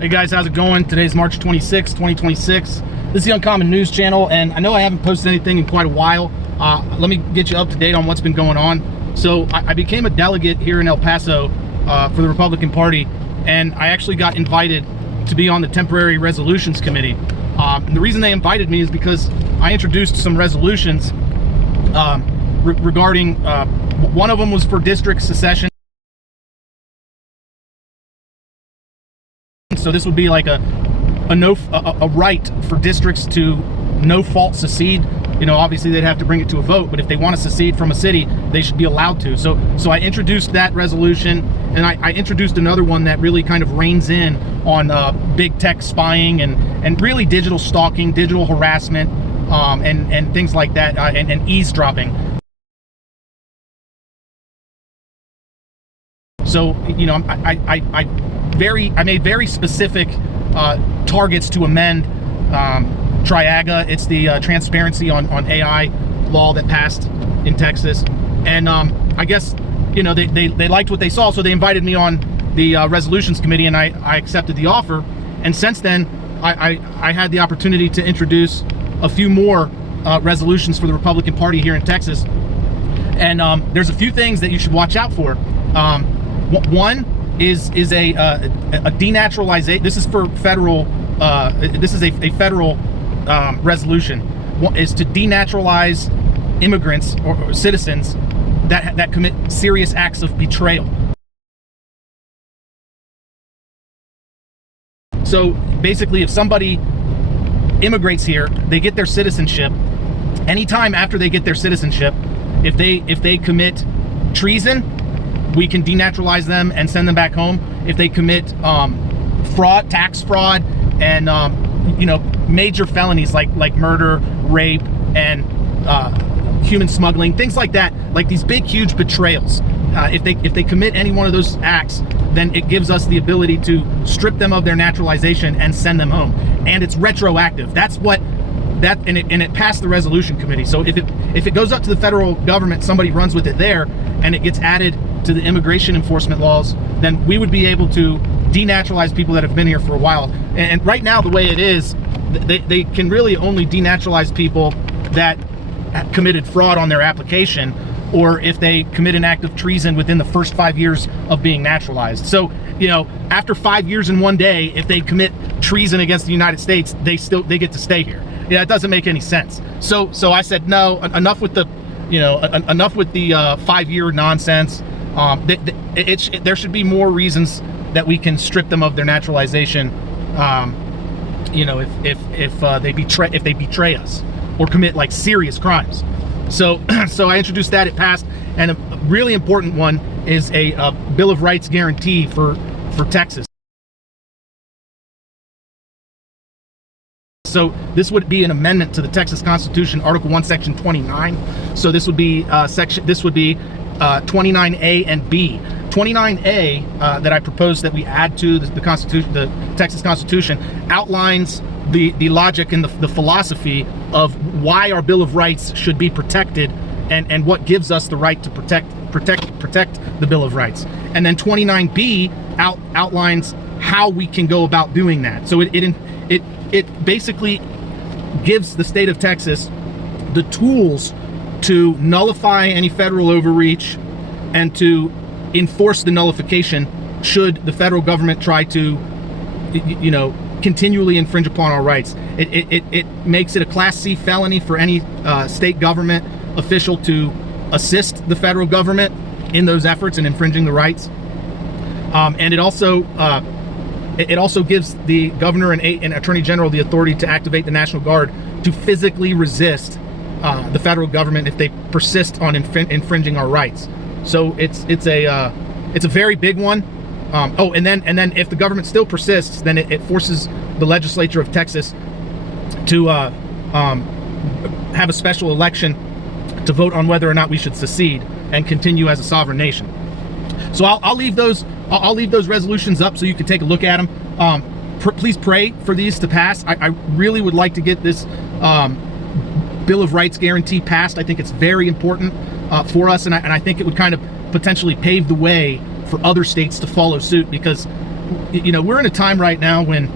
Hey guys, how's it going? Today's March 26, 2026. This is the Uncommon News Channel, and I know I haven't posted anything in quite a while. Let me get you up to date on what's been going on. So I became a delegate here in El Paso for the Republican Party, and I actually got invited to be on the Temporary Resolutions Committee. And the reason they invited me is because I introduced some resolutions regarding, one of them was for district secession. So this would be like a right for districts to no fault secede. You know, obviously they'd have to bring it to a vote, but if they want to secede from a city, they should be allowed to. So I introduced that resolution, and I introduced another one that really kind of reins in on big tech spying and really digital stalking, digital harassment, and things like that, and eavesdropping. So, you know, I made very specific targets to amend TRIAGA. It's the transparency on AI law that passed in Texas. And I guess, you know, they liked what they saw, so they invited me on the resolutions committee, and I accepted the offer. And since then, I had the opportunity to introduce a few more resolutions for the Republican Party here in Texas. And there's a few things that you should watch out for. One is a denaturalization. This is for federal. This is a federal resolution. Is to denaturalize immigrants or citizens that commit serious acts of betrayal. So basically, if somebody immigrates here, they get their citizenship. Anytime after they get their citizenship, if they commit treason, we can denaturalize them and send them back home. If they commit fraud, tax fraud, and you know, major felonies like murder, rape, and human smuggling, things like that, like these big, huge betrayals. If they commit any one of those acts, then it gives us the ability to strip them of their naturalization and send them home. And it's retroactive. That's what and it passed the resolution committee. So if it goes up to the federal government, somebody runs with it there, and it gets added to the immigration enforcement laws, then we would be able to denaturalize people that have been here for a while. And right now, the way it is, they can really only denaturalize people that committed fraud on their application, or if they commit an act of treason within the first 5 years of being naturalized. So, you know, after 5 years and 1 day, if they commit treason against the United States, they get to stay here. Yeah, it doesn't make any sense. So I said, no, enough with the, you know, enough with the 5-year nonsense. There should be more reasons that we can strip them of their naturalization. You know, if they betray us or commit like serious crimes. So I introduced that. It passed. And a really important one is a Bill of Rights guarantee for Texas. So this would be an amendment to the Texas Constitution, Article 1, Section 29. So this would be 29A and B. 29A that I propose that we add to the Constitution, the Texas Constitution, outlines the logic and the philosophy of why our Bill of Rights should be protected, and what gives us the right to protect the Bill of Rights. And then 29B outlines how we can go about doing that. So it basically gives the state of Texas the tools to nullify any federal overreach and to enforce the nullification should the federal government try to, you know, continually infringe upon our rights. It makes it a Class C felony for any state government official to assist the federal government in those efforts and infringing the rights. And it also gives the governor and attorney general the authority to activate the National Guard to physically resist the federal government if they persist on infringing our rights. So it's a very big one. And then if the government still persists, then it forces the legislature of Texas to have a special election to vote on whether or not we should secede and continue as a sovereign nation. So I'll leave those resolutions up so you can take a look at them. Please pray for these to pass. I really would like to get this Bill of Rights guarantee passed. I think it's very important for us, and I think it would kind of potentially pave the way for other states to follow suit, because you know, we're in a time right now when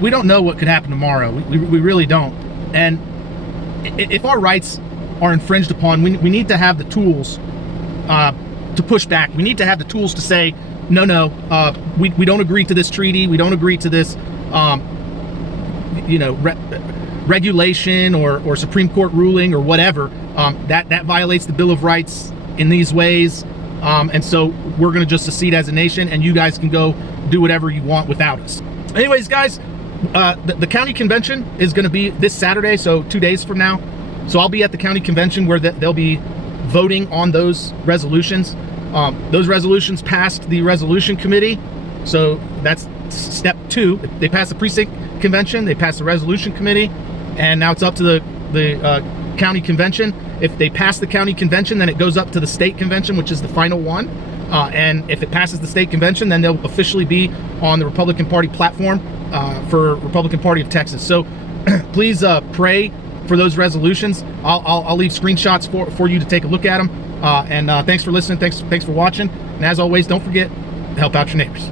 we don't know what could happen tomorrow. We really don't. And if our rights are infringed upon, we need to have the tools to push back. We need to have the tools to say, no, we don't agree to this treaty. We don't agree to this, you know, regulation or Supreme Court ruling or whatever. That violates the Bill of Rights in these ways. And so we're going to just secede as a nation, and you guys can go do whatever you want without us. Anyways, guys, the county convention is going to be this Saturday, so 2 days from now. So I'll be at the county convention where they'll be voting on those resolutions. Those resolutions passed the resolution committee. So that's step 2. They passed the precinct convention, they passed the resolution committee, and now it's up to the county convention. If they pass the county convention, then it goes up to the state convention, which is the final one. And if it passes the state convention, then they'll officially be on the Republican Party platform for Republican Party of Texas. So please pray for those resolutions. I'll leave screenshots for you to take a look at them. And thanks for listening. Thanks for watching. And as always, don't forget to help out your neighbors.